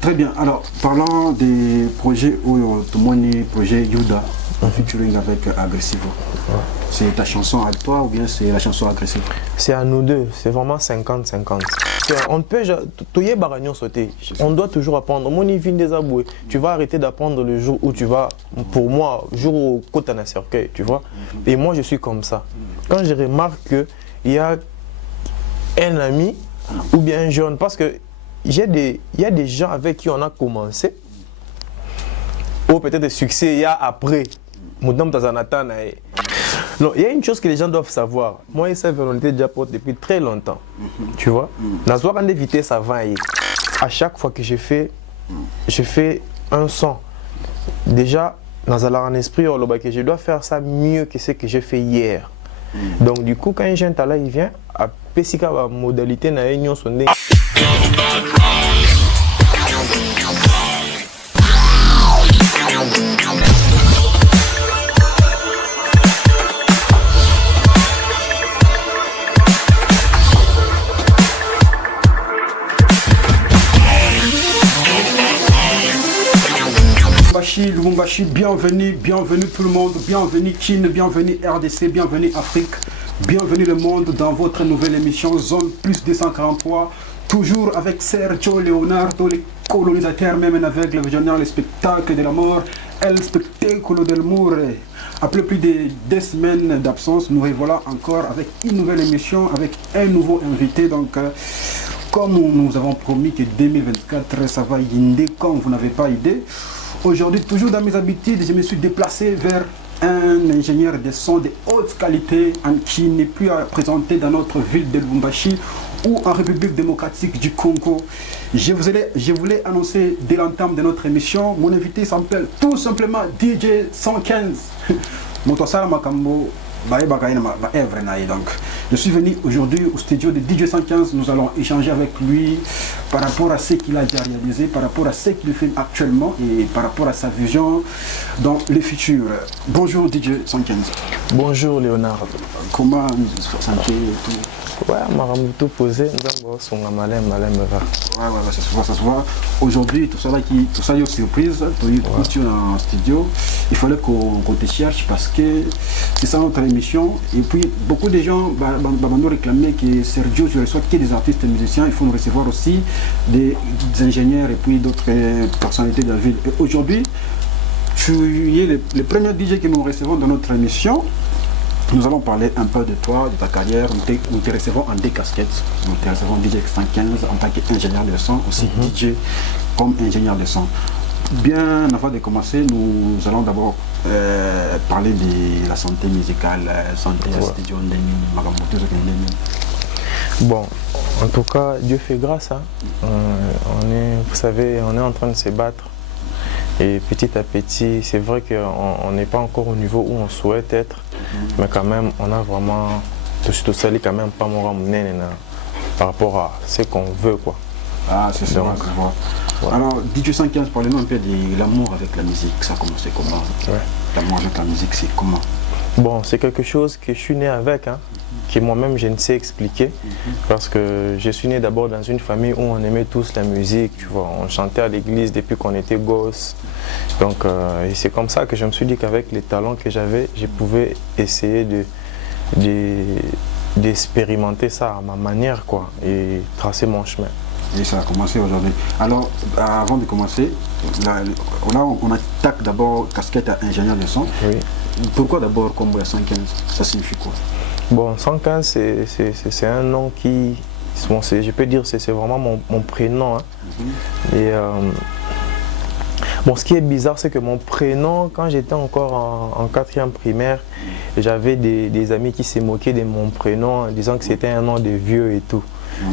Très bien. Alors, parlant des projets où tout le monde projet Yuda, en featuring avec Agressivo. C'est ta chanson à toi ou bien c'est la chanson Agressivo? C'est à nous deux, c'est vraiment 50-50. On peut, on doit toujours apprendre. Monivine des aboués, tu vas arrêter d'apprendre le jour où tu vas, pour moi, le jour où tu as un cercueil, tu vois. Et moi, je suis comme ça. Quand je remarque qu'il y a un ami ou bien un jeune, parce que il y a des gens avec qui on a commencé, ou peut-être des succès, il y a après. Non, il y a une chose que les gens doivent savoir. Moi et ça, on était déjà potes depuis très longtemps. Tu vois? Dans une vitesse avant. À chaque fois que je fais un son, déjà, dans un esprit, je dois faire ça mieux que ce que j'ai fait hier. Donc, du coup, quand un jeune talent il vient, à Pessika, la modalité, na union sonné. Lubumbashi, bienvenue tout le monde, bienvenue Chine, bienvenue RDC, bienvenue Afrique, bienvenue le monde dans votre nouvelle émission Zone Plus 243, toujours avec Sergio Leonardo, le colonisateur même avec le visionnaire, le spectacle de la mort, el spectacle del mure. Après plus de 2 semaines d'absence, nous revoilà encore avec une nouvelle émission, avec un nouveau invité. Donc, comme nous avons promis que 2024, ça va ynder comme vous n'avez pas idée. Aujourd'hui, toujours dans mes habitudes, je me suis déplacé vers un ingénieur de son de haute qualité qui n'est plus à présenter dans notre ville de Lubumbashi ou en République démocratique du Congo. Je voulais annoncer dès l'entame de notre émission, mon invité s'appelle tout simplement DJ 115. Montosala Makambo. Donc, je suis venu aujourd'hui au studio de DJ 115. Nous allons échanger avec lui par rapport à ce qu'il a déjà réalisé, par rapport à ce qu'il fait actuellement et par rapport à sa vision dans le futur. Bonjour DJ 115. Bonjour Léonard. Comment vous sentez tout? Ouais, on tout posé, nous avons son malin, ça se voit. Aujourd'hui, tout ça est une surprise, tu es en studio. Il fallait qu'on te cherche parce que c'est ça notre émission. Et puis, beaucoup de gens nous réclamaient que Sergio, je reçois que des artistes et musiciens. Il faut nous recevoir aussi des ingénieurs et puis d'autres personnalités de la ville. Et aujourd'hui, tu es le premier DJ que nous recevons dans notre émission. Nous allons parler un peu de toi, de ta carrière. Nous te recevons en 2 casquettes. Nous te recevons DJ 115 en tant qu'ingénieur de son, aussi DJ comme ingénieur de son. Bien avant de commencer, nous allons d'abord parler de la santé musicale, santé studio. Bon, en tout cas, Dieu fait grâce. Hein. Vous savez, on est en train de se battre. Et petit à petit, c'est vrai qu'on n'est pas encore au niveau où on souhaite être, mais quand même, on a vraiment tout ça, quand même pas mon par rapport à ce qu'on veut, quoi. Ah, c'est ça, je vois. Ouais. Alors, DJ 115, parlez-nous un peu de l'amour avec la musique. Ça a commencé comment? L'amour avec la musique, c'est comment? Bon, c'est quelque chose que je suis né avec, hein, que moi-même je ne sais expliquer, parce que je suis né d'abord dans une famille où on aimait tous la musique, tu vois, on chantait à l'église depuis qu'on était gosse. Donc, c'est comme ça que je me suis dit qu'avec les talents que j'avais, je pouvais essayer d'expérimenter ça à ma manière, quoi, et tracer mon chemin. Et ça a commencé aujourd'hui. Alors, avant de commencer, là on attaque d'abord casquette à ingénieur de son. Oui. Pourquoi d'abord Combo 115? Ça signifie quoi? Bon, 115, c'est un nom qui, bon, je peux dire, c'est vraiment mon prénom. Hein. Et bon, ce qui est bizarre, c'est que mon prénom, quand j'étais encore en 4e primaire, j'avais des amis qui se moquaient de mon prénom en disant que c'était un nom de vieux et tout.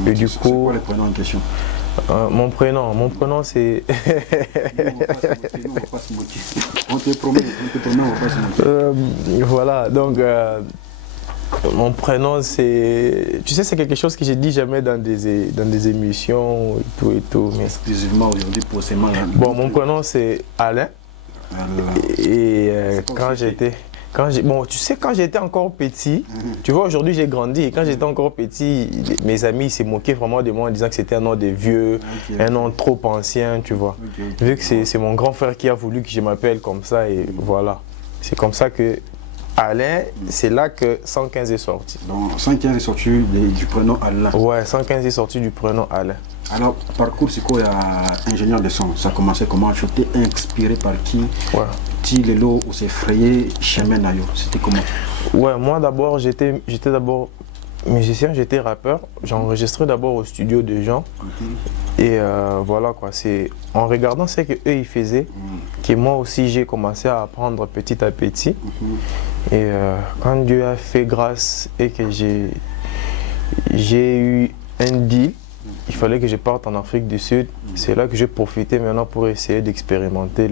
Et du coup, c'est quoi le prénom en question? Mon prénom c'est... On va pas se moquer. On te promet, on va pas se moquer. Voilà, donc mon prénom c'est... Tu sais, c'est quelque chose que je dis jamais dans des émissions et tout. Mais... Exclusivement aujourd'hui pour ces malades. Bon, mon prénom c'est Alain. Et Bon, tu sais, quand j'étais encore petit, tu vois, aujourd'hui j'ai grandi, et quand j'étais encore petit, mes amis se moquaient vraiment de moi en disant que c'était un nom de vieux, un nom trop ancien, tu vois. Vu que c'est mon grand frère qui a voulu que je m'appelle comme ça, et voilà. C'est comme ça que Alain, c'est là que 115 est sorti. Donc 115 est sorti du prénom Alain. Ouais, 115 est sorti du prénom Alain. Alors, parcours, c'est quoi, ingénieur de son? Ça a commencé comment? Tu étais inspiré par qui? Ouais. Lelo ou c'est frayé chemin nayo? C'était comment? Ouais, moi d'abord, j'étais d'abord musicien, j'étais rappeur. J'ai enregistré d'abord au studio de gens. Et voilà quoi, c'est en regardant ce qu'eux ils faisaient que moi aussi j'ai commencé à apprendre petit à petit. Et quand Dieu a fait grâce et que j'ai eu un deal, il fallait que je parte en Afrique du Sud. C'est là que j'ai profité maintenant pour essayer d'expérimenter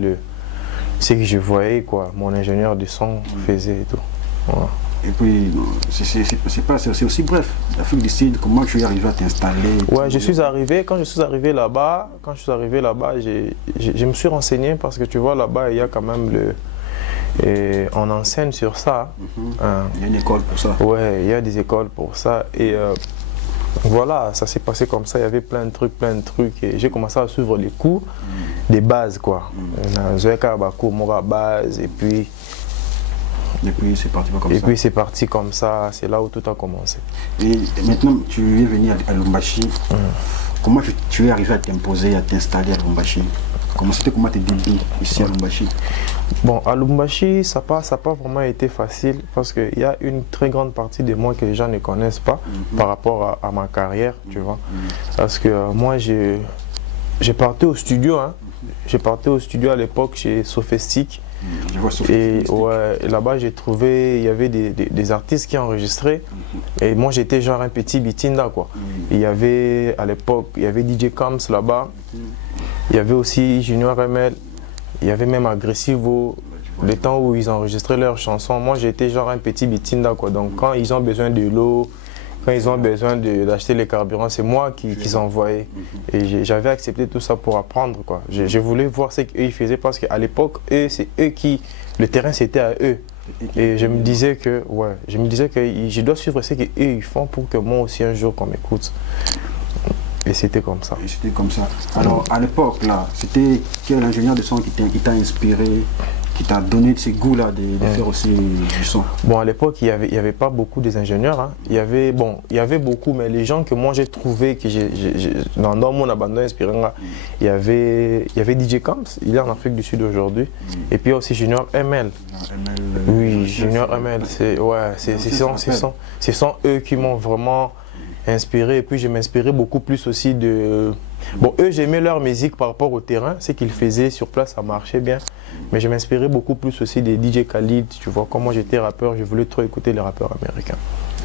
ce que je voyais, quoi, mon ingénieur du son faisait et tout. Voilà. Et puis, c'est aussi bref. L'Afrique du Sud, comment tu es arrivé à t'installer? Ouais, quand je suis arrivé là-bas, je me suis renseigné parce que tu vois, là-bas, il y a quand même on enseigne sur ça. Il y a une école pour ça. Ouais, il y a des écoles pour ça. Et voilà, ça s'est passé comme ça. Il y avait plein de trucs. Et j'ai commencé à suivre les cours des bases, quoi. Base, et puis c'est parti comme ça. Et puis c'est parti comme ça. C'est là où tout a commencé. Et maintenant, tu es venu à Lubumbashi. Comment tu es arrivé à t'imposer, à t'installer à Lubumbashi? Comment tes débuts ici à Lubumbashi? Bon, à Lubumbashi, ça n'a pas vraiment été facile parce qu'il y a une très grande partie de moi que les gens ne connaissent pas par rapport à ma carrière, tu vois. Parce que moi, j'ai parté au studio, hein. J'ai parti au studio à l'époque chez Sophistic. Et ouais, là-bas, j'ai trouvé, il y avait des artistes qui enregistraient. Et moi, j'étais genre un petit bitinda, quoi. Et il y avait, à l'époque, il y avait DJ Kams là-bas. Il y avait aussi Junior ML. Il y avait même Aggressivo. Le temps où ils enregistraient leurs chansons, moi, j'étais genre un petit bitinda, quoi. Donc, quand ils ont besoin de l'eau, quand ils ont besoin d'acheter les carburants, c'est moi qui envoyais. Et j'avais accepté tout ça pour apprendre, quoi. Je voulais voir ce qu'eux ils faisaient parce qu'à l'époque, c'est eux qui... Le terrain, c'était à eux. Et je me disais que je dois suivre ce qu'eux ils font pour que moi aussi un jour qu'on m'écoute. Et c'était comme ça. Alors, à l'époque, là, c'était quel ingénieur de son qui t'a inspiré, qui t'a donné ces goûts-là de faire aussi du son? Bon, à l'époque, il y avait pas beaucoup des ingénieurs. Hein. Il y avait beaucoup, mais les gens que moi j'ai trouvé, que dans mon abandon inspirant, il y avait DJ Camps, il est en Afrique du Sud aujourd'hui. Et puis aussi Junior ML. Oui, Junior ML, ce sont eux qui m'ont vraiment inspiré. Et puis je m'inspirais beaucoup plus aussi de... Bon, eux, j'aimais leur musique par rapport au terrain, ce qu'ils faisaient sur place, ça marchait bien. Mais je m'inspirais beaucoup plus aussi des DJ Khalid, tu vois, comme moi j'étais rappeur, je voulais trop écouter les rappeurs américains.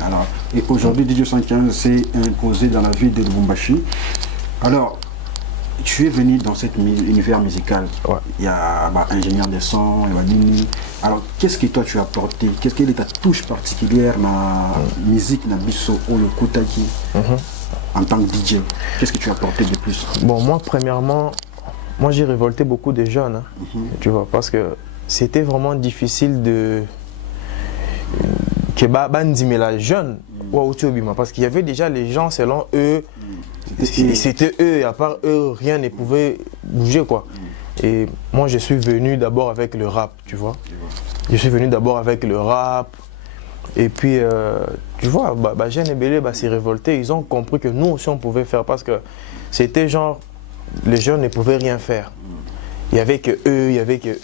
Alors, et aujourd'hui, DJ 115 s'est imposé dans la ville de Lubumbashi. Alors, tu es venu dans cet univers musical. Ouais. Il y a ingénieur de son, il y a Nini. Alors, qu'est-ce que toi tu as apporté? Quelle est ta touche particulière dans la musique, dans Bisso ou le Kotaki en tant que DJ? Qu'est-ce que tu as apporté de plus? Bon, moi, premièrement, j'ai révolté beaucoup de jeunes, hein, tu vois, parce que c'était vraiment difficile de... que bandimela jeune parce qu'il y avait déjà les gens selon eux, c'était eux, et à part eux, rien ne pouvait bouger, quoi. Et moi, je suis venu d'abord avec le rap, tu vois. Je suis venu d'abord avec le rap. Et puis, tu vois, Jeanne et Bélé s'est révolté. Ils ont compris que nous aussi, on pouvait faire parce que c'était genre, les jeunes ne pouvaient rien faire. Il n'y avait que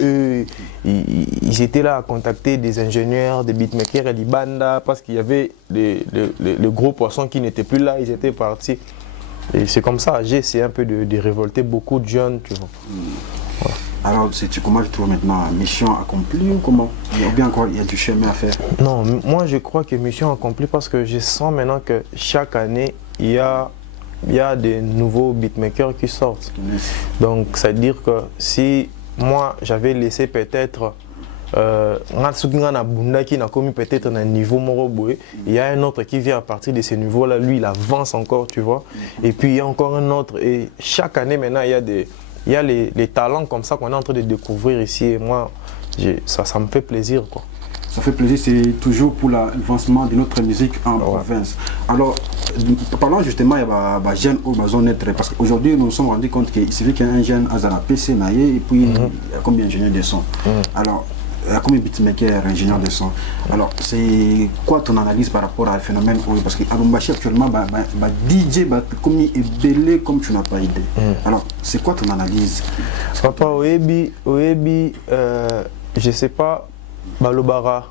eux, ils étaient là à contacter des ingénieurs, des beatmakers et des bandas parce qu'il y avait le gros poisson qui n'était plus là, ils étaient partis. Et c'est comme ça, j'ai essayé un peu de révolter beaucoup de jeunes, tu vois. Voilà. Alors, comment tu trouves maintenant? Mission accomplie ou comment? Ou bien encore, il y a du chemin à faire? Non, moi je crois que mission accomplie parce que je sens maintenant que chaque année, il y a des nouveaux beatmakers qui sortent. Donc, c'est-à-dire que si moi, j'avais laissé peut-être qui n'a commis peut-être un niveau moroboué, il y a un autre qui vient à partir de ce niveau-là, lui, il avance encore, tu vois. Et puis, il y a encore un autre. Et chaque année, maintenant, il y a les talents comme ça qu'on est en train de découvrir ici. Et moi, ça me fait plaisir, quoi. Ça fait plaisir, c'est toujours pour l'avancement de notre musique en province. Alors, parlons justement, il y a des jeunes au besoin d'être, parce qu'aujourd'hui, nous nous sommes rendus compte qu'il suffit qu'un jeune a un PC, et puis il y a combien d'ingénieurs de son. Alors, il y a combien de beatmakers, ingénieurs de son. Alors, c'est quoi ton analyse par rapport à un phénomène? Parce qu'à Lubumbashi, actuellement, DJ, comme il est belé comme tu n'as pas idée. Alors, c'est quoi ton analyse? Papa, Oebi, je sais pas, Balobara.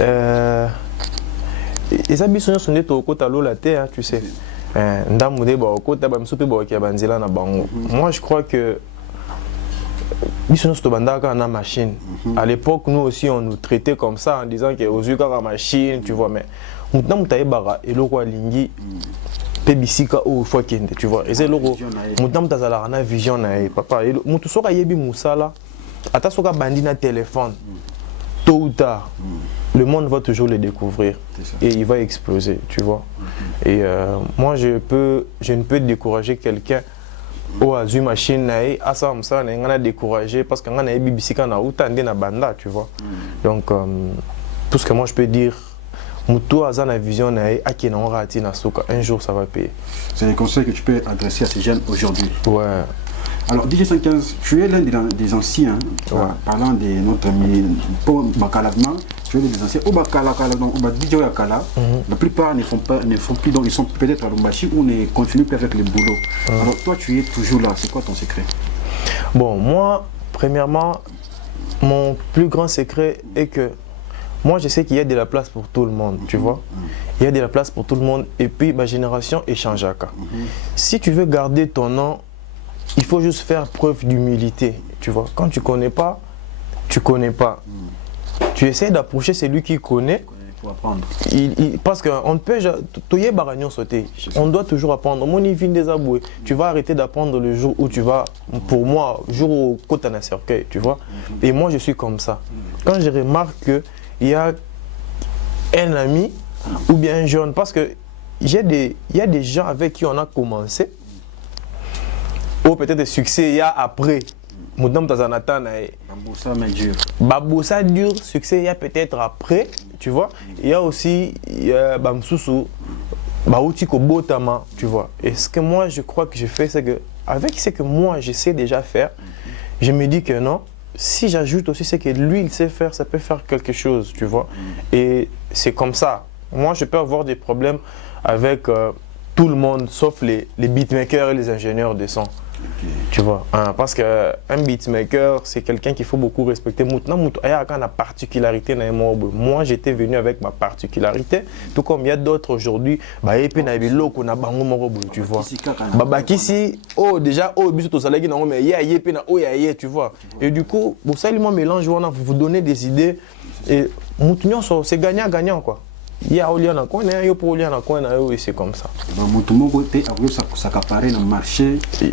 Et ça, bisous, sont des au côté à l'eau la terre, tu sais. Moi, je crois que bisous, sont dans la machine. À l'époque, nous aussi, on nous traitait comme ça en disant que aux yeux de la machine, tu vois. Mais maintenant, tu as bara et le roi Lingi. Pebisika ou Fouakende, tu vois. Et c'est le maintenant, tu as la vision, papa. Et tu sais, il y a Moussala. Attends, tu as bandit na téléphone. Tôt ou tard, le monde va toujours le découvrir et il va exploser, tu vois. Et moi, je ne peux décourager quelqu'un au azu machine à ça, on a découragé parce qu'on a bibisika na outande na banda, tu vois. Donc, tout ce que moi je peux dire, Moutou a la vision un jour ça va payer. C'est un conseil que tu peux adresser à ces jeunes aujourd'hui. Ouais. Alors, DJ 115, tu es l'un des anciens, parlant de notre ami Paul Bakaladman, tu es l'un des anciens. Au Bakaladman, au DJ Yakala, la plupart ne font plus, donc ils sont peut-être à Lubumbashi ou ne continuent plus avec le boulot. Alors, toi, tu es toujours là, c'est quoi ton secret? Bon, moi, premièrement, mon plus grand secret est que moi, je sais qu'il y a de la place pour tout le monde, tu vois. Il y a de la place pour tout le monde et puis ma génération est changée. Si tu veux garder ton nom, il faut juste faire preuve d'humilité, tu vois. Quand tu connais pas, tu connais pas. Tu essaies d'approcher celui qui connaît. Pour apprendre. Parce qu'on ne peut sauter. On doit toujours apprendre. Monivin des aboués. Tu vas arrêter d'apprendre le jour où tu vas, pour moi, le jour où tu as un cercueil, tu vois. Et moi, je suis comme ça. Quand je remarque qu'il y a un ami ou bien un jeune, parce que il y a des gens avec qui on a commencé. Ou peut-être succès il y a après. Babosa dur, succès il y a peut-être après, tu vois. Il y a aussi Bamsousou, Baoutiko Botama, tu vois. Et ce que moi je crois que je fais, c'est que avec ce que moi je sais déjà faire, je me dis que non, si j'ajoute aussi ce que lui il sait faire, ça peut faire quelque chose, tu vois. Et c'est comme ça. Moi je peux avoir des problèmes avec tout le monde, sauf les beatmakers et les ingénieurs de son. Tu vois, parce qu'un beatmaker, c'est quelqu'un qu'il faut beaucoup respecter. Il y a une particularité. Moi, j'étais venu avec ma particularité. Tout comme il y a d'autres aujourd'hui, tu vois. Déjà, tu vois. Et du coup, pour ça, il mélange, vous donner des idées. Et c'est gagnant-gagnant, quoi. Il y a un coin, et c'est comme ça.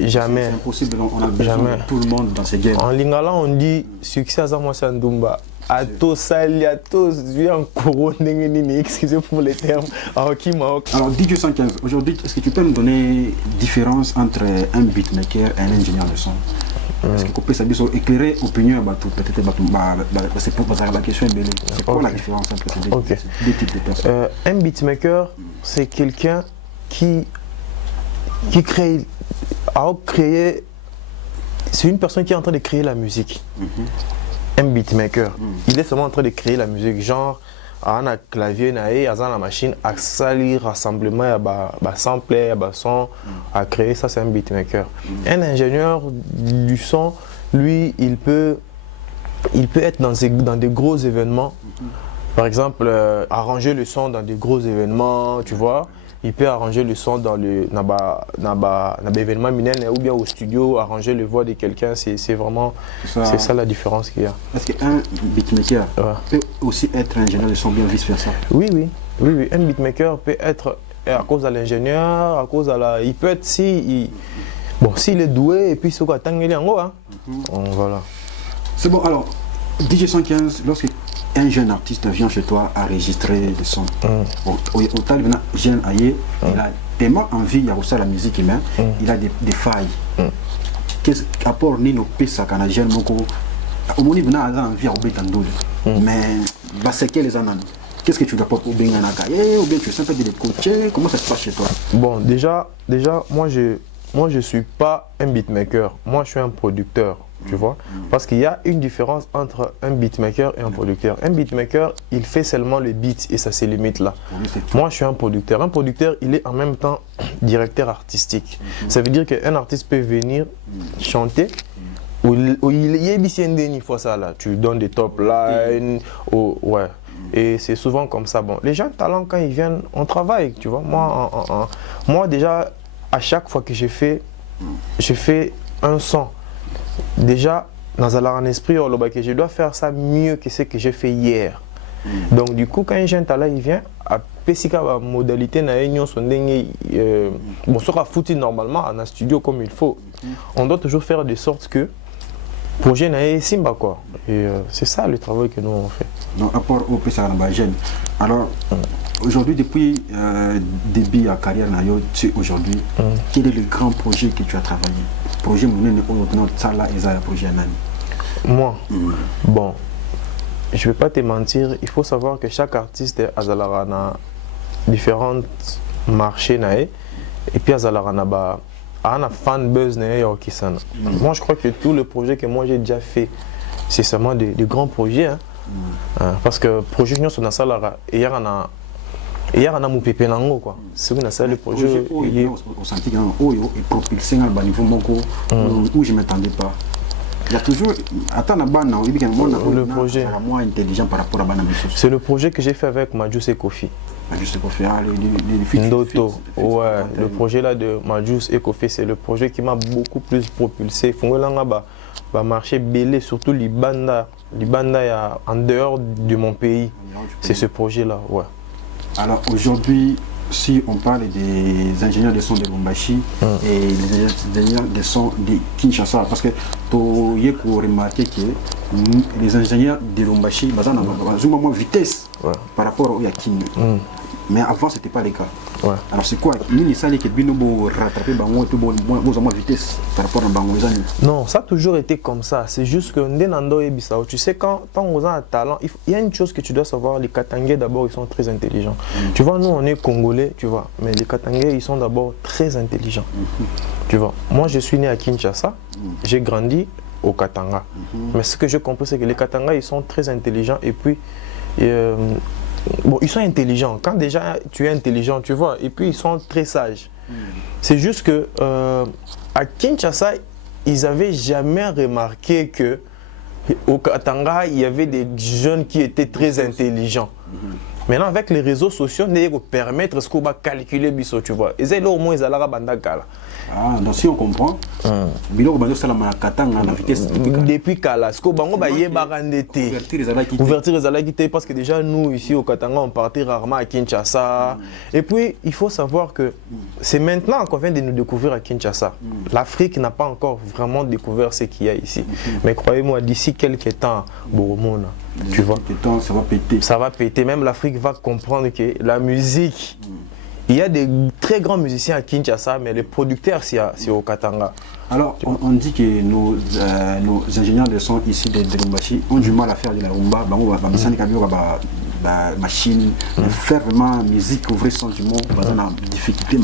Jamais. C'est impossible, on a besoin de tout le monde dans ces games. En lingala, on dit succès à Zamoa Ndumba. À tous, sali, à tous, en couronne, excusez pour les termes. Alors, DJ 115, aujourd'hui, est-ce que tu peux me donner une différence entre un beatmaker et un ingénieur de son? Est-ce que tu peux éclairer l'opinion peut-être c'est pour poser la question. C'est quoi la différence entre ces deux types de personnes? Un beatmaker, c'est quelqu'un qui crée. C'est une personne qui est en train de créer la musique. Un beatmaker. Il est seulement en train de créer la musique. Genre, on a clavier, on a la machine, à salir, rassemblement, à sampler, à son, à créer. Ça, c'est un beatmaker. Un ingénieur du son, lui, il peut être dans des gros événements. Par exemple, arranger le son dans des gros événements, tu vois. Il peut arranger le son dans l'événement mineur ou bien au studio, arranger le voix de quelqu'un. C'est ça la différence qu'il y a. Est-ce qu'un beatmaker peut aussi être ingénieur de son, bien vice-versa? Oui. Un beatmaker peut être à cause de l'ingénieur, à cause de la... Il peut être s'il est doué et puis ce qu'on attend, il est en haut. Voilà. C'est bon, alors, DJ 115, lorsque un jeune artiste vient chez toi à enregistrer des sons. Au tal, jeune aïe, il a tellement envie, il y a aussi la musique, il a des failles. Qu'est-ce qu'apport Nino Pessa quand un jeune moko, au moins il a envie de mais bah, c'est quel les ananas? Qu'est-ce que tu dois porter au Benganaka? Ou bien tu es simple de coacher? Comment ça se passe chez toi? Bon, déjà moi, je suis pas un beatmaker. Moi, je suis un producteur, tu vois. Parce qu'il y a une différence entre un beatmaker et un producteur. Un beatmaker, il fait seulement le beat et ça se limite là. Moi, je suis un producteur. Un producteur, il est en même temps directeur artistique. Ça veut dire qu'un artiste peut venir chanter. Il y a une fois ça là. Tu donnes des top lines. Ouais. Et c'est souvent comme ça. Bon, les gens de talent, quand ils viennent, on travaille, tu vois. Moi déjà, à chaque fois que je fais un son, déjà, dans un esprit, je dois faire ça mieux que ce que j'ai fait hier. Donc, du coup, quand un jeune talent il vient, à Pessika, la modalité, bon, sera foutu normalement en un studio comme il faut. On doit toujours faire de sorte que projet n'a Simba quoi. Et c'est ça le travail que nous on fait. Donc, rapport au PSA jeune. Alors, aujourd'hui, depuis début de la carrière, aujourd'hui, quel est le grand projet que tu as travaillé? Projet moi, bon, je ne vais pas te mentir, il faut savoir que chaque artiste a différents marchés et puis un fan buzz. Moi, je crois que tous les projets que moi j'ai déjà fait, c'est seulement des grands projets. Hein. Parce que projet nous sommes salara et il y a un pépé nango quoi. C'est une salle de projet au senti que est propulsé à niveau où je m'attendais pas. Il y a toujours le projet moins intelligent par rapport à Bana. C'est le projet que j'ai fait avec Majus et Kofi. Majus et Kofi, Ndoto. Ouais, le projet là de Majus et Kofi, c'est le projet qui m'a beaucoup plus propulsé. Fongolanga va marcher belé, surtout Libanda en dehors de mon pays. C'est ce projet là, ouais. Alors aujourd'hui, si on parle des ingénieurs de son de Lubumbashi et les ingénieurs de son de Kinshasa, parce que tu as remarqué que les ingénieurs de Lubumbashi ont moins vitesse par rapport au Yakin. Mais avant, ce n'était pas le cas. Ouais. Alors c'est quoi? Rattraper moins vitesse par rapport à Bangoizan? Non, ça a toujours été comme ça. C'est juste que tu sais, quand on a un talent, il y a une chose que tu dois savoir, les Katangais d'abord, ils sont très intelligents. Tu vois, nous on est Congolais, tu vois, mais les Katangais, ils sont d'abord très intelligents. Tu vois, moi je suis né à Kinshasa, j'ai grandi au Katanga. Mais ce que je comprends, c'est que les Katanga, ils sont très intelligents et puis... bon, ils sont intelligents. Quand déjà tu es intelligent, tu vois, et puis ils sont très sages. C'est juste que à Kinshasa, ils n'avaient jamais remarqué que au Katanga, il y avait des jeunes qui étaient très intelligents. Maintenant, avec les réseaux sociaux, on peut permettre ce qu'on va calculer, tu vois. Et c'est là au moins, ils allaient à ah, donc si on comprend, depuis Kala, ce qu'on va ouverture les alagités parce que déjà nous ici au Katanga on partait rarement à Kinshasa. Et puis il faut savoir que c'est maintenant qu'on vient de nous découvrir à Kinshasa. L'Afrique n'a pas encore vraiment découvert ce qu'il y a ici. Mais croyez-moi, d'ici quelques temps, tu vois, ça va péter. Ça va péter. Même l'Afrique va comprendre que la musique. Il y a des très grands musiciens à Kinshasa, mais les producteurs, c'est au Katanga. Alors, on dit que nos ingénieurs de son ici de Lubumbashi ont du mal à faire de la rumba. Machine, faire vraiment musique, ouvrir son du monde, difficulté,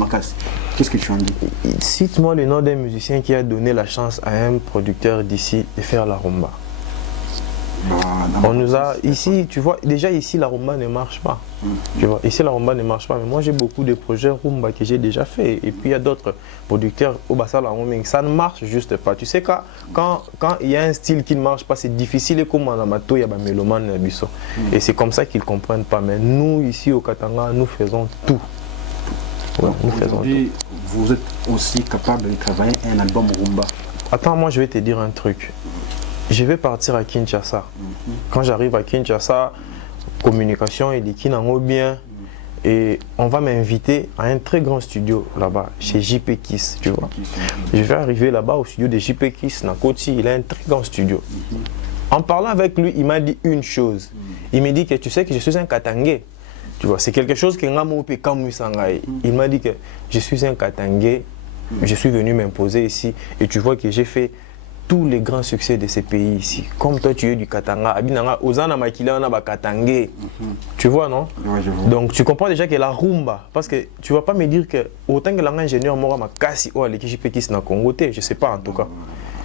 qu'est-ce que tu en dis? Cite-moi le nom d'un musicien qui a donné la chance à un producteur d'ici de faire la rumba. On nous a ici, tu vois, déjà ici la rumba ne marche pas. Tu vois, ici la rumba ne marche pas, mais moi j'ai beaucoup de projets rumba que j'ai déjà fait. Et puis il y a d'autres producteurs au Bassal mais ça ne marche juste pas. Tu sais, quand il y a un style qui ne marche pas, c'est difficile et comme en amato, il y a des mélomanes biso. Et c'est comme ça qu'ils ne comprennent pas. Mais nous ici au Katanga, nous faisons tout. Ouais, nous faisons tout. Vous êtes aussi capable de travailler un album rumba? Attends, moi je vais te dire un truc. Je vais partir à Kinshasa. Quand j'arrive à Kinshasa, communication et des kinango bien. Et on va m'inviter à un très grand studio là-bas, chez JP Kiss, tu vois. Je vais arriver là-bas au studio de JP Kiss, Nakoti, il a un très grand studio. En parlant avec lui, il m'a dit une chose. Il m'a dit que tu sais que je suis un Katangais. Tu vois, c'est quelque chose que il m'a dit que je suis un Katangais, je suis venu m'imposer ici et tu vois que j'ai fait tous les grands succès de ces pays ici. Comme toi, tu es du Katanga, Abinanga, Ozana Makila, on a Katangé. Tu vois, non? Ouais, je vois. Donc, tu comprends déjà que la rumba, parce que tu ne vas pas me dire que autant que l'ingénieur Mora Makasi ou Alekijipekis na Congo, je ne sais pas en tout cas.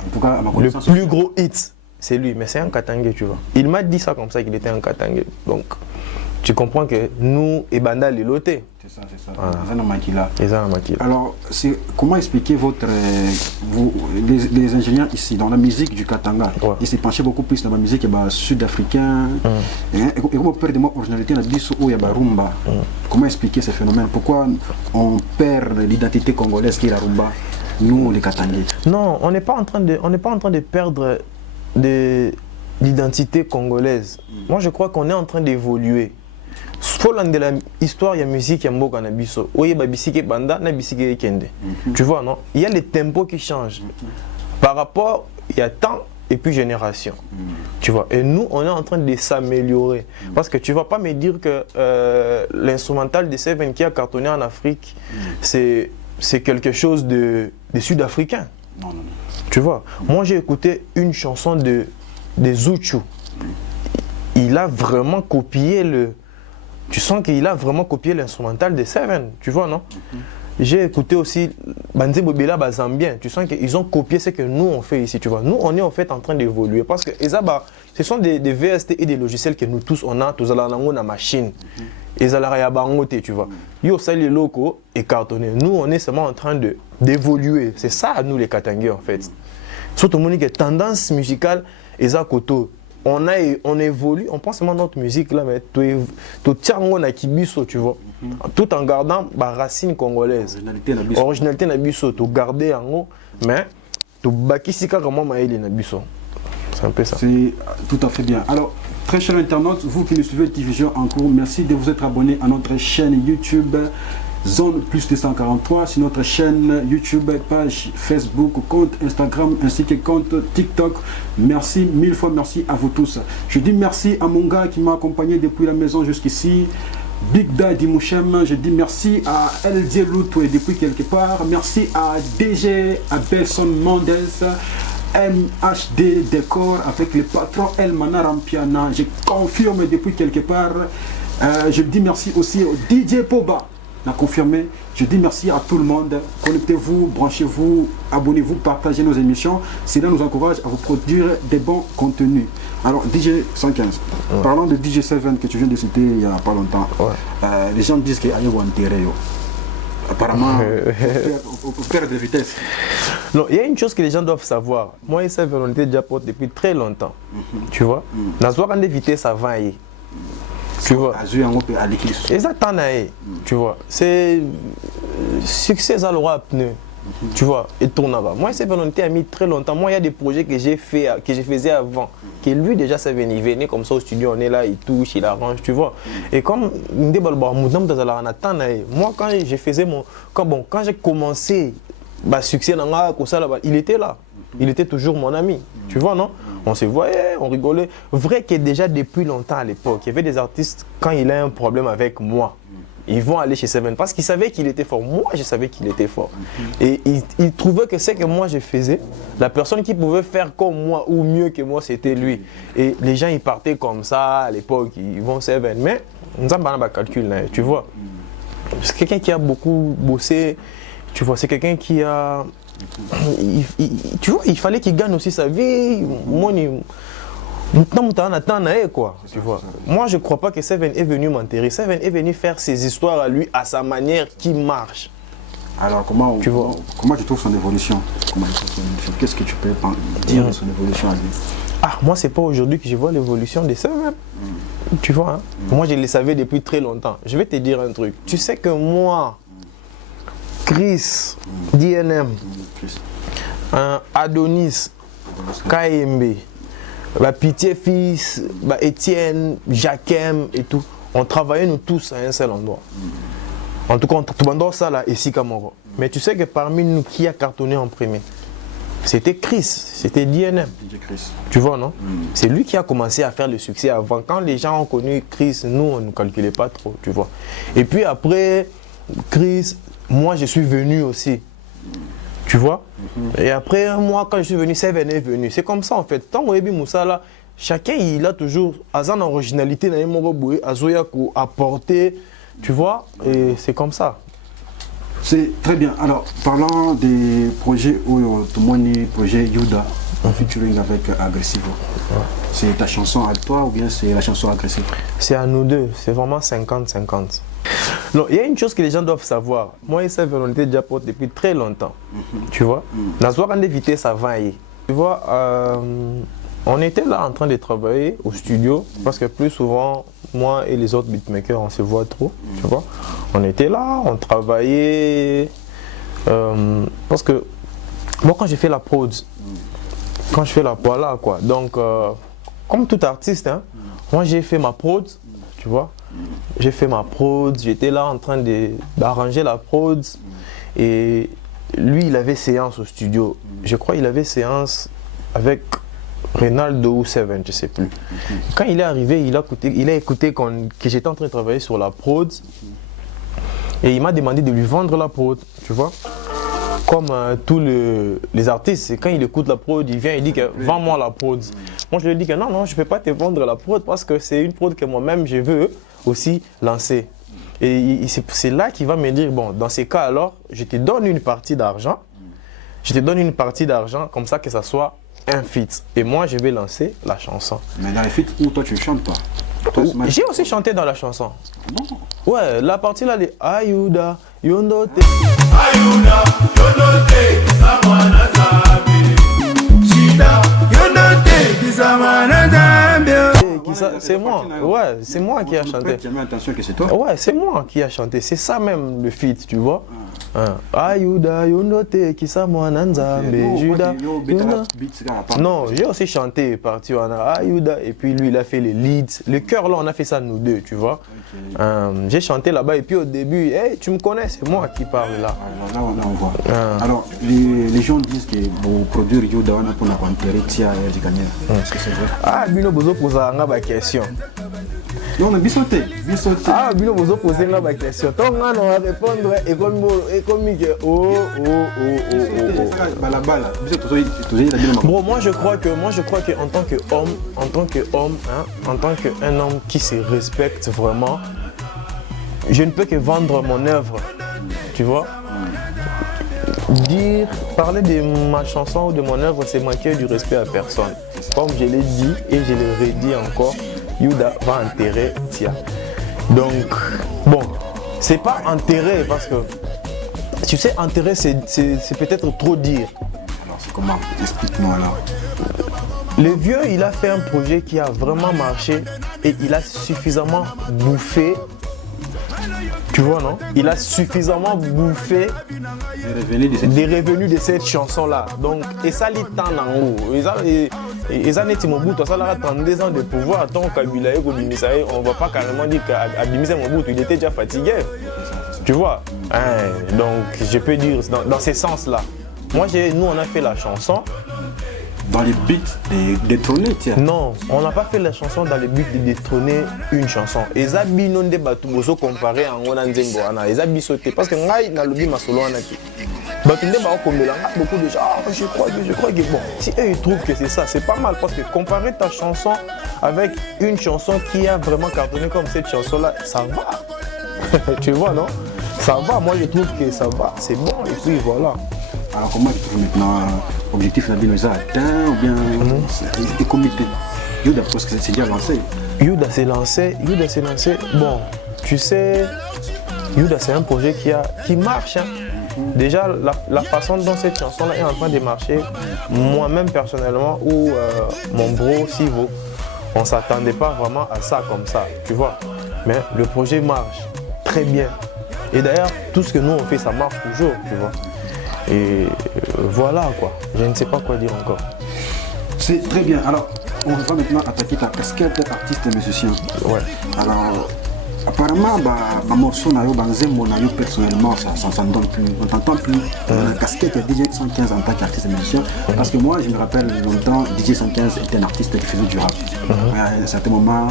En tout cas, à ma Le connaissance, plus gros hit, c'est lui, mais c'est un Katangé, tu vois. Il m'a dit ça comme ça, qu'il était un Katangé. Donc, tu comprends que nous, et Banda, les lotés. c'est ça. Voilà. Ozana Makila. Ozana Makila. Alors, comment expliquer votre, les ingénieurs ici dans la musique du Katanga? Ouais. Ils s'est penché beaucoup plus dans la musique sud-africaine. Et comment perdre moi originalité dans l'Isso ou la rumba? Comment expliquer ce phénomène? Pourquoi on perd l'identité congolaise qui est la rumba, nous les Katangais? Non, on n'est pas en train de perdre l'identité congolaise. Moi, je crois qu'on est en train d'évoluer. De l'histoire, il y a musique, il y a mboka na biso. Oye ba bisike banda na bisike kende. Tu vois, non? Il y a les tempos qui changent. Par rapport, il y a temps et puis génération. Tu vois, et nous, on est en train de s'améliorer. Parce que tu vas pas me dire que l'instrumental de Seven qui a cartonné en Afrique, c'est quelque chose de sud-africain. Non. Tu vois, moi j'ai écouté une chanson de Zuchu. Il a vraiment copié tu sens qu'il a vraiment copié l'instrumental de Seven, tu vois, non? J'ai écouté aussi Banze Bobela Bazambien. Tu sens qu'ils ont copié ce que nous on fait ici, tu vois. Nous, on est en fait en train d'évoluer parce que ce sont des VST et des logiciels que nous tous on a, tous à la machine. Et ça la bangote, tu vois. Yo, ça les locaux et cartonné. Nous, on est seulement en train d'évoluer. C'est ça, nous les Katangais, en fait. Surtout, mon tendance musicale, et ça, koto. On évolue, on pense seulement à notre musique là, mais tu tiens na kibiso, tu vois, tout en gardant la racine congolaise. Originalité na biso, tu garder en haut, mais tu bakisika comment maïli na biso. C'est un peu ça. C'est tout à fait bien. Alors, très chers internautes, vous qui nous suivez Division en cours, merci de vous être abonnés à notre chaîne YouTube Zone Plus 243, sur notre chaîne YouTube, page Facebook, compte Instagram ainsi que compte TikTok. Merci, mille fois merci à vous tous. Je dis merci à mon gars qui m'a accompagné depuis la maison jusqu'ici, Big Daddy Mouchem. Je dis merci à LD Loutou et depuis quelque part. Merci à DG, à Belson Mendes, MHD Décor avec le patron El Manarampiana. Je confirme depuis quelque part. Je dis merci aussi au DJ Poba. A confirmé. Je dis merci à tout le monde. Connectez-vous, branchez-vous, abonnez-vous, partagez nos émissions. Cela nous encourage à vous produire des bons contenus. Alors, DJ 115, parlant de DJ 7 que tu viens de citer il n'y a pas longtemps, les gens disent qu'il y a un intérêt. Apparemment, on peut perdre de vitesse. Non, il y a une chose que les gens doivent savoir. Moi, et ça, on était déjà potes depuis très longtemps. Tu vois, la soirée de vitesse, ça va y. Tu vois, exactement, tu vois, c'est succès à l'Europe, tu vois, et tourne là-bas. Moi, c'est volonté a mis très longtemps. Moi, il y a des projets que j'ai fait, que je faisais avant, que lui déjà ça venait comme ça au studio, on est là, il touche, il arrange, tu vois. Et comme moi, quand je faisais quand j'ai commencé, succès il était là. Il était toujours mon ami, tu vois, non? On se voyait, on rigolait. Vrai que déjà depuis longtemps à l'époque, il y avait des artistes, quand il a un problème avec moi, ils vont aller chez Seven parce qu'ils savaient qu'il était fort. Moi, je savais qu'il était fort. Et ils trouvaient que ce que moi je faisais, la personne qui pouvait faire comme moi ou mieux que moi, c'était lui. Et les gens, ils partaient comme ça à l'époque, ils vont Seven. Mais, nous avons pas calcul, tu vois. C'est quelqu'un qui a beaucoup bossé, tu vois, c'est quelqu'un qui a... tu vois, il fallait qu'il gagne aussi sa vie. Moi, quoi, tu vois. Moi, je ne crois pas que Seven est venu m'enterrer. Seven est venu faire ses histoires à lui, à sa manière qui marche. Alors, comment tu trouves son évolution? Qu'est-ce que tu peux dire de son évolution à lui? Ah, moi, c'est pas aujourd'hui que je vois l'évolution de Seven. Tu vois, hein? Moi, je le savais depuis très longtemps. Je vais te dire un truc. Tu sais que moi, Chris, DNM, Adonis, KMB, Pitié Fils, Etienne, Jacquem et tout, on travaillait nous tous à un seul endroit. En tout cas, tout le monde ça là, ici Kamoro. Mais tu sais que parmi nous, qui a cartonné en premier? C'était Chris, c'était DNM. Tu vois, non? C'est lui qui a commencé à faire le succès avant. Quand les gens ont connu Chris, nous, on ne calculait pas trop, tu vois. Et puis après, Chris, moi, je suis venu aussi. Tu vois? Et après un mois, quand je suis venu, Sève est venu. C'est comme ça en fait. Tant que Moussa là, chacun il a toujours une originalité dans les à apporter, tu vois? Et c'est comme ça. C'est très bien. Alors, parlant des projets où tout le monde projet Youda en featuring avec Agressive. C'est ta chanson à toi ou bien c'est la chanson Agressive? C'est à nous deux, c'est vraiment 50-50. Non, il y a une chose que les gens doivent savoir. Moi et Sève, on était déjà potes depuis très longtemps. Tu vois? La soirée de vitesse, ça va y. Tu vois, on était là en train de travailler au studio parce que plus souvent, moi et les autres beatmakers, on se voit trop. Tu vois? On était là, on travaillait. Parce que moi, quand j'ai fait la prod, voilà quoi. Donc, comme tout artiste, hein, moi j'ai fait ma prod, tu vois. J'ai fait ma prod, j'étais là en train d'arranger la prod et lui il avait séance au studio. Je crois qu'il avait séance avec Reynaldo ou Seven, je ne sais plus. Quand il est arrivé, il a écouté que j'étais en train de travailler sur la prod et il m'a demandé de lui vendre la prod, tu vois. Comme tous les artistes, quand il écoute la prod, il vient et dit que vends-moi la prod. Moi je lui dis que non, je ne peux pas te vendre la prod parce que c'est une prod que moi-même je veux aussi lancer. Et c'est là qu'il va me dire, bon, dans ces cas alors, je te donne une partie d'argent. Je te donne une partie d'argent comme ça que ça soit un feat. Et moi je vais lancer la chanson. Mais dans les feats où toi tu chantes pas? J'ai aussi chanté dans la chanson. Ouais, la partie là de Ayuda, Yondote. Ayuda, Yondote, Samana Zambi. Shida, Yondote, Samana Zambi. C'est moi, ouais, c'est moi qui a chanté. Tu as mis attention que c'est toi? Ouais, c'est moi qui a chanté, c'est ça même le feat, tu vois. Ayuda, Yondote, Kisamana Nzambe, Juda. Non, j'ai aussi chanté partie Ayuda et puis lui il a fait les leads. Le chœur là, on a fait ça nous deux, tu vois. J'ai chanté là-bas et puis au début, hey, tu me connais, c'est moi qui parle là. Alors là, on voit. Alors, les gens disent que pour produire Youda, on a pour la panthère, Tia et Zigania. Est-ce que c'est vrai? Ah, Bino Bozo pose une question. Non, mais bisoté. Ah, Bino Bozo pose une question. Tant qu'on va répondre, et comme Bon, moi je crois que en tant qu'un homme qui se respecte vraiment, je ne peux que vendre mon œuvre, tu vois. Parler de ma chanson ou de mon œuvre, c'est manquer du respect à personne. Comme je l'ai dit et je le redis encore, Youda va enterrer Tia. Donc, bon, c'est pas enterrer parce que, tu sais, enterrer c'est peut-être trop dire. Alors, c'est comment? Explique-moi alors. Le vieux, il a fait un projet qui a vraiment marché et il a suffisamment bouffé. Tu vois, non? Il a suffisamment bouffé des revenus de cette chanson-là. Donc, et ça, il est en haut. Ils ont été Mobutu, ça a 32 ans de pouvoir. Tant Kabila on ne va pas carrément dire qu'Abimisa Mobutu, il était déjà fatigué. Tu vois? Donc, je peux dire dans ce sens-là. Moi, nous, on a fait la chanson. Dans les buts de détrôner, tiens. Non, on n'a pas fait la chanson dans le but de détrôner une chanson. Et ça, non de Batuboso comparé à Ngona Nzembo. Et ça, bisoté. Parce que Ngai n'a lobby ma solo en aki. Batunde ba comme beaucoup de gens. Je crois que bon. Si eux ils trouvent que c'est ça, c'est pas mal. Parce que comparer ta chanson avec une chanson qui a vraiment cartonné comme cette chanson-là, ça va. Tu vois, non? Ça va. Moi, je trouve que ça va. C'est bon. Et puis voilà. Alors comment tu trouves maintenant objectif Nabil nous a atteint ou bien et comité Youda parce que c'est déjà lancé. Youda s'est lancé. Bon, tu sais, Youda c'est un projet qui marche. Hein. Déjà la façon dont cette chanson-là est en train de marcher, moi-même personnellement ou mon bro Sivo, on ne s'attendait pas vraiment à ça comme ça, tu vois. Mais le projet marche très bien. Et d'ailleurs, tout ce que nous on fait, ça marche toujours, tu vois. Et voilà quoi, je ne sais pas quoi dire encore. C'est très bien, alors on va maintenant attaquer ta casquette d'artiste et musicien. Ouais. Alors, apparemment, ma morceau, personnellement, ça ne donne plus, on t'entend plus. La casquette DJ 115 en tant qu'artiste et musicien. Parce que moi, je me rappelle longtemps, DJ 115 était un artiste qui faisait du rap. À un certain moment,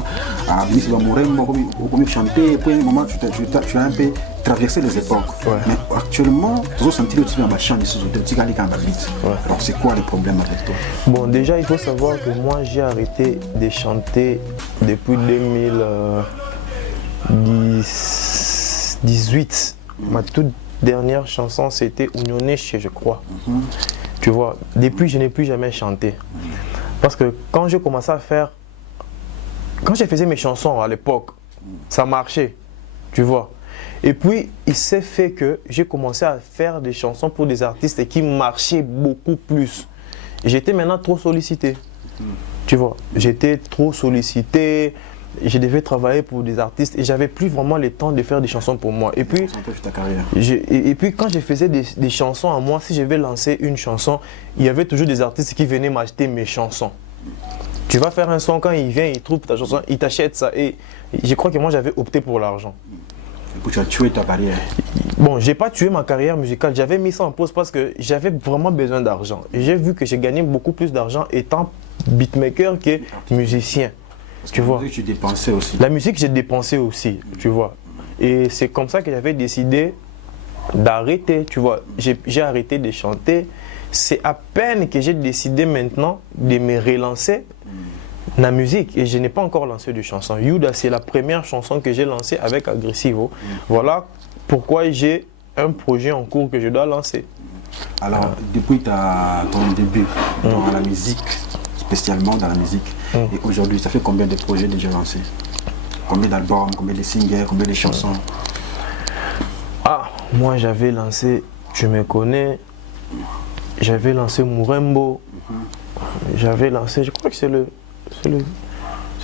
à Binis Bamorem, au premier chanter, et puis à un moment, tu as un peu traverser les époques. Mais actuellement, tu as senti que tu as chant de sous-hôtel, tu as alors c'est quoi le problème avec toi? Bon, déjà, il faut savoir que moi, j'ai arrêté de chanter depuis 2018. Ma toute dernière chanson, c'était Unioneche, je crois. Tu vois, depuis, je n'ai plus jamais chanté. Parce que quand je commençais à faire... Quand je faisais mes chansons à l'époque, ça marchait, tu vois. Et puis, il s'est fait que j'ai commencé à faire des chansons pour des artistes qui marchaient beaucoup plus. J'étais maintenant trop sollicité, tu vois. J'étais trop sollicité, je devais travailler pour des artistes et j'avais plus vraiment le temps de faire des chansons pour moi. Et puis, quand je faisais des chansons à moi, si je vais lancer une chanson, il y avait toujours des artistes qui venaient m'acheter mes chansons. Tu vas faire un son, quand il vient, il trouve ta chanson, il t'achète ça. Et je crois que moi, j'avais opté pour l'argent. Tu as tué ta carrière? Bon, j'ai pas tué ma carrière musicale, j'avais mis ça en pause parce que j'avais vraiment besoin d'argent. J'ai vu que j'ai gagné beaucoup plus d'argent étant beatmaker que musicien. Tu vois. La musique, tu dépensais aussi. La musique, j'ai dépensé aussi, tu vois. Et c'est comme ça que j'avais décidé d'arrêter, tu vois. J'ai arrêté de chanter. C'est à peine que j'ai décidé maintenant de me relancer la musique et je n'ai pas encore lancé de chanson. Yuda, c'est la première chanson que j'ai lancée avec Aggressivo. Voilà pourquoi j'ai un projet en cours que je dois lancer. Alors, depuis ton début dans la musique, spécialement dans la musique, et aujourd'hui, ça fait combien de projets déjà lancés? Combien d'albums, combien de singles, combien de chansons? Ah, moi j'avais lancé, tu me connais, j'avais lancé Mourembo, j'avais lancé, je crois que c'est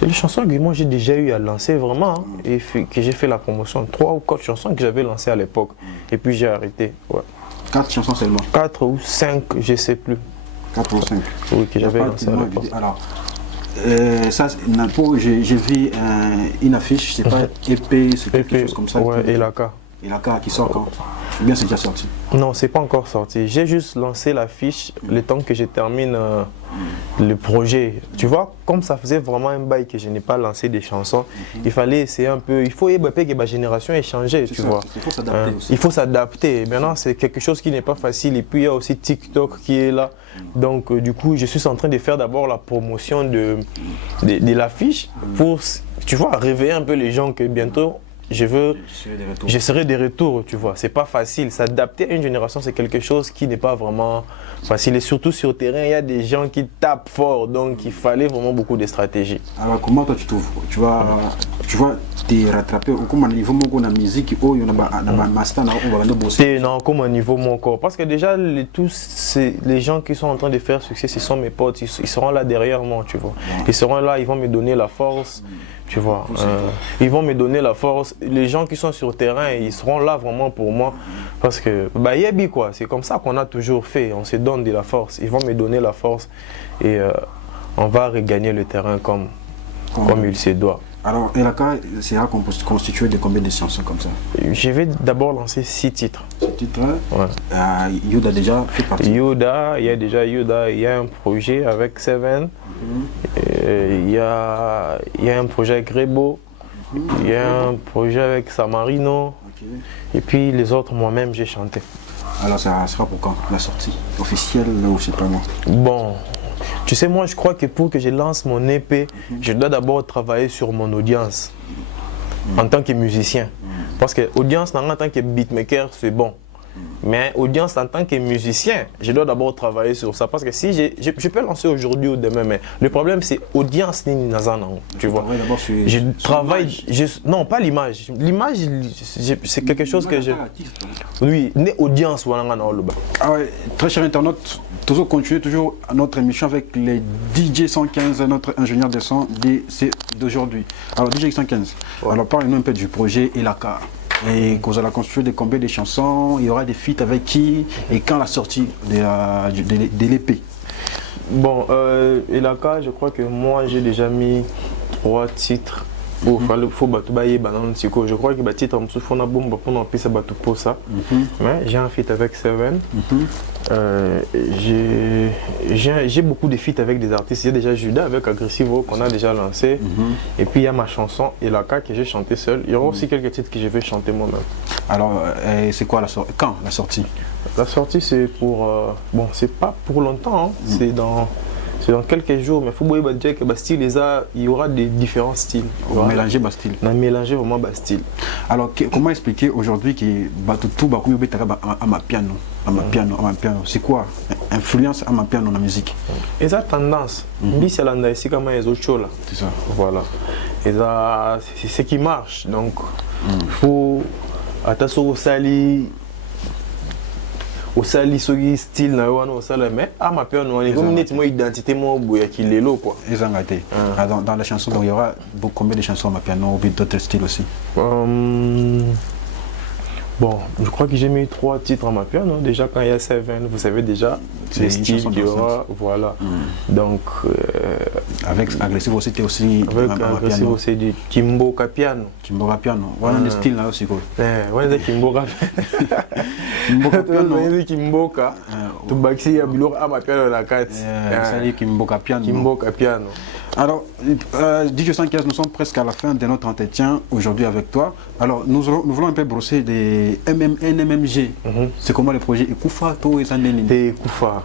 les chansons que moi j'ai déjà eu à lancer vraiment, hein, et que j'ai fait la promotion. 3 ou 4 chansons que j'avais lancées à l'époque, et puis j'ai arrêté. Ouais. 4 chansons seulement? 4 ou 5, je ne sais plus. 4 ou 5? Oui, que j'avais lancé à l'époque. Alors, ça, j'ai vu une affiche, c'est pas épée, c'est quelque chose comme ça. Ouais, et la K. Et la K qui sort quand? Ou bien c'est déjà sorti? Non, c'est pas encore sorti. J'ai juste lancé l'affiche le temps que je termine le projet. Tu vois, comme ça faisait vraiment un bail que je n'ai pas lancé des chansons, il fallait essayer un peu. Il faut que ma génération ait changé, tu vois. Il faut s'adapter aussi. Il faut s'adapter. Maintenant, c'est quelque chose qui n'est pas facile. Et puis, il y a aussi TikTok qui est là. Donc, du coup, je suis en train de faire d'abord la promotion de l'affiche pour, tu vois, réveiller un peu les gens que bientôt, je serai des retours, tu vois. C'est pas facile. S'adapter à une génération, c'est quelque chose qui n'est pas vraiment facile. Et surtout sur le terrain, il y a des gens qui tapent fort. Donc, il fallait vraiment beaucoup de stratégies. Alors, comment toi tu trouves? Tu vas te rattraper? Comment niveau mon musique, il y a un master, on va bosser? Non, comme au niveau mon corps. Parce que déjà, tous les gens qui sont en train de faire succès, ce sont mes potes. Ils seront là derrière moi, tu vois. Ils seront là, ils vont me donner la force. Tu vois, ils vont me donner la force. Les gens qui sont sur le terrain, ils seront là vraiment pour moi. Parce que, Yabi quoi, c'est comme ça qu'on a toujours fait. On se donne de la force. Ils vont me donner la force et on va regagner le terrain comme il se doit. Alors, Elaka, c'est constitué de combien de chansons comme ça? Je vais d'abord lancer 6 titres. 6 titres? Ouais. Yuda déjà fait partie? Yuda, il y a déjà Yuda, il y a un projet avec Seven. Il y a un projet avec Rebo, il y a un projet avec Samarino, et puis les autres, moi-même, j'ai chanté. Alors ça sera pour quand la sortie officielle ou je sais pas moi? Bon, tu sais, moi je crois que pour que je lance mon EP, je dois d'abord travailler sur mon audience en tant que musicien. Parce que l'audience en tant que beatmaker, c'est bon. Mais audience en tant que musicien, je dois d'abord travailler sur ça. Parce que si je peux lancer aujourd'hui ou demain, mais le problème c'est audience ni nazana. Tu vois. Je travaille. Non, pas l'image. L'image, c'est quelque chose que je. Oui, ni audience. Ah ouais, très chers internautes, toujours continuer toujours notre émission avec les DJ 115, notre ingénieur de son d'aujourd'hui. Alors DJ 115, alors parlez-nous un peu du projet Elaka. Et qu'on va construire des combien de chansons, il y aura des feats avec qui et quand la sortie de l'épée? Bon, Elaka, je crois que moi j'ai déjà mis 3 titres. Il faut battre banane psycho. Je crois que le titre en dessous, il faut bombe pour n'en plus battre pour ça. Mais j'ai un feat avec Seven. J'ai beaucoup de feats avec des artistes. Il y a déjà Judas avec Aggressivo qu'on a déjà lancé. Et puis il y a ma chanson Elaka que j'ai chanté seul. Il y aura aussi quelques titres que je vais chanter moi-même. Alors, c'est quoi la sortie? Quand la sortie? La sortie, c'est pour... bon, c'est pas pour longtemps, hein. C'est dans quelques jours, mais il faut dire que Bastille, il y aura des différents styles. Mélanger Bastille. On a mélangé vraiment Bastille. Alors, comment expliquer aujourd'hui que tout Bakou à ma piano? C'est quoi influence à ma piano dans la musique? Et ça tendance. C'est ça. Voilà. Et ça, c'est ce qui marche. Donc, il faut attention au sali. Au sali style na wana au sala mais à ma peur non comme nettement identité moi boya qui lelo quoi. Dans la chanson donc il y aura combien de chansons à ma piano ou d'autres styles aussi? Bon, je crois que j'ai mis 3 titres à ma piano. Déjà quand il y a Seven, vous savez déjà les styles qu'il y aura, voilà. Donc avec Aggressivo c'était aussi avec Aggressivo c'est du Kimbo Capiano. Kimbo Capiano. Voilà des styles là aussi quoi. Ouais, Kimbo Capiano. Kimbo Capiano. Kimbo Ka. Tu baxi ya bilor à ma piano la 4. C'est Kimbo Capiano. Kimbo Capiano. Alors, DJ 115, nous sommes presque à la fin de notre entretien aujourd'hui avec toi. Alors, nous voulons un peu brosser des NMMG. C'est comment le projet Ekufa, toi et Sandeni? Ekufa.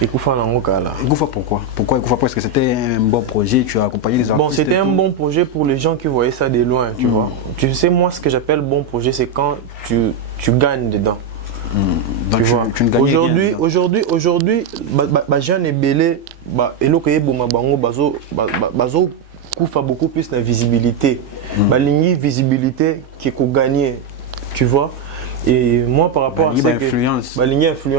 Ekufa Nangokala. Ekufa pourquoi? Pourquoi Ekufa? Parce que c'était un bon projet, tu as accompagné les artistes. Bon, c'était un bon projet pour les gens qui voyaient ça de loin, tu vois. Tu sais, moi, ce que j'appelle bon projet, c'est quand tu gagnes dedans. Donc tu ne gagnais aujourd'hui, jeune et belé, bazo koufa beaucoup plus de visibilité. Balingi visibilité qui est gagné, tu vois. Et moi par rapport à l'influence.